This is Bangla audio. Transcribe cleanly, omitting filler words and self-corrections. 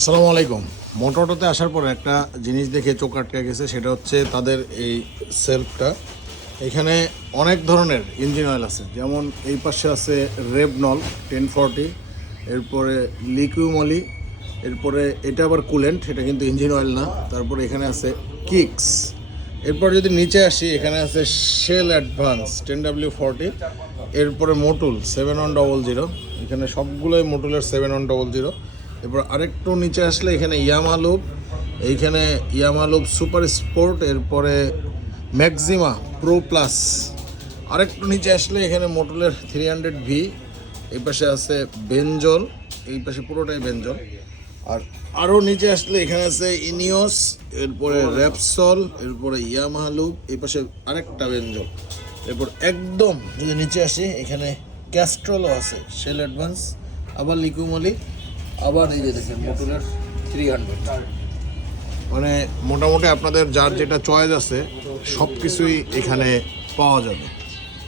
আসসালামু আলাইকুম। মোটরটাতে আসার পর একটা জিনিস দেখে চোখ আটকে গেছে, সেটা হচ্ছে তাদের এই সেলফটা। এখানে অনেক ধরনের ইঞ্জিন অয়েল আছে, যেমন এই পাশে আছে রেবনল 1040, এরপরে লিকুইমলি, এরপরে এটা আবার কুলেন্ট, এটা কিন্তু ইঞ্জিন অয়েল না। তারপরে এখানে আছে কিক্স। এরপর যদি নিচে আসি, এখানে আছে শেল অ্যাডভান্স 10W40, এরপরে মোটুল 7100, এখানে সবগুলোই মোটুলের 7100। এরপর আরেকটু নিচে আসলে এখানে ইয়ামালুপ, এইখানে ইয়ামালুপ সুপার স্পোর্ট, এরপরে ম্যাক্সিমা প্রো প্লাস। আরেকটু নিচে আসলে এখানে মোটুলের 300V, এই পাশে আছে বেনজল, এই পাশে পুরোটাই বেনজল। আর আরও নিচে আসলে এখানে আছে ইনিওস, এরপরে র্যাপসল, এরপরে ইয়ামালুপ, এই পাশে আরেকটা বেনজল। এরপর একদম যদি নিচে আসি, এখানে ক্যাস্ট্রলও আছে, শেল অ্যাডভান্স, আবার লিকুইমলি, আবার এই যে দেখেন মোটরের 300। মানে মোটামুটি আপনাদের যার যেটা চয়েস আছে সব কিছুই এখানে পাওয়া যাবে।